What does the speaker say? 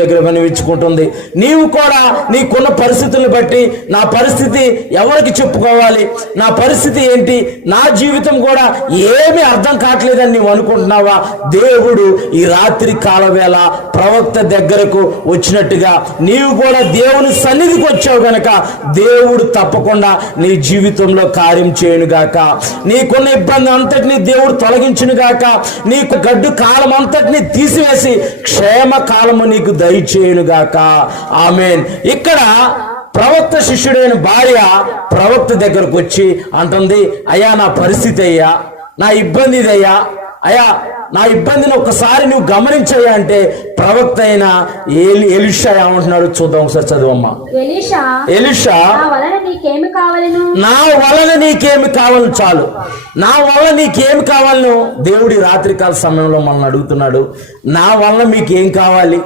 దగ్గర వినిపించుకుంటుంది. నీవు కూడా నీకున్న పరిస్థితులను బట్టి నా పరిస్థితి ఎవరికి చెప్పుకోవాలి, నా పరిస్థితి ఏంటి, నా జీవితం కూడా ఏమీ అర్థం కావట్లేదని నీవు అనుకుంటున్నావా? దేవుడు ఈ రాత్రి కాల వేళ ప్రవక్త దగ్గరకు వచ్చినట్టుగా నీవు కూడా దేవుని సన్నిధికి వచ్చావు గనక దేవుడు తప్పకుండా నీ జీవితంలో కార్యం చేయనుగాక. నీకున్న ఇబ్బంది అంతటినీ దేవుడు తొలగించునుగాక. నీకు గడ్డు కాలం అంతటినీ తీసివేసి క్షేమ కాలము నీకు దయచేయునుగాక. ఆమేన్. ఇక్కడ ప్రవక్త శిష్యుడైన భార్య ప్రవక్త దగ్గరకు వచ్చి అంటుంది, అయ్యా నా పరిస్థితి అయ్యా, నా ఇబ్బంది ఇదయ్యా, అయ్యా నా ఇబ్బందిని ఒక్కసారి నువ్వు గమనించయ్యా అంటే ప్రవక్త అయిన ఎలీషా ఏమంటున్నాడు చూద్దాం ఒకసారి. చదువమ్మా. ఎలీషా నా వలన నీకేమి కావాలను చాలు, నా వల్ల నీకేమి కావాలను దేవుడి రాత్రికాల సమయంలో మనల్ని అడుగుతున్నాడు. నా వల్ల మీకేం కావాలి?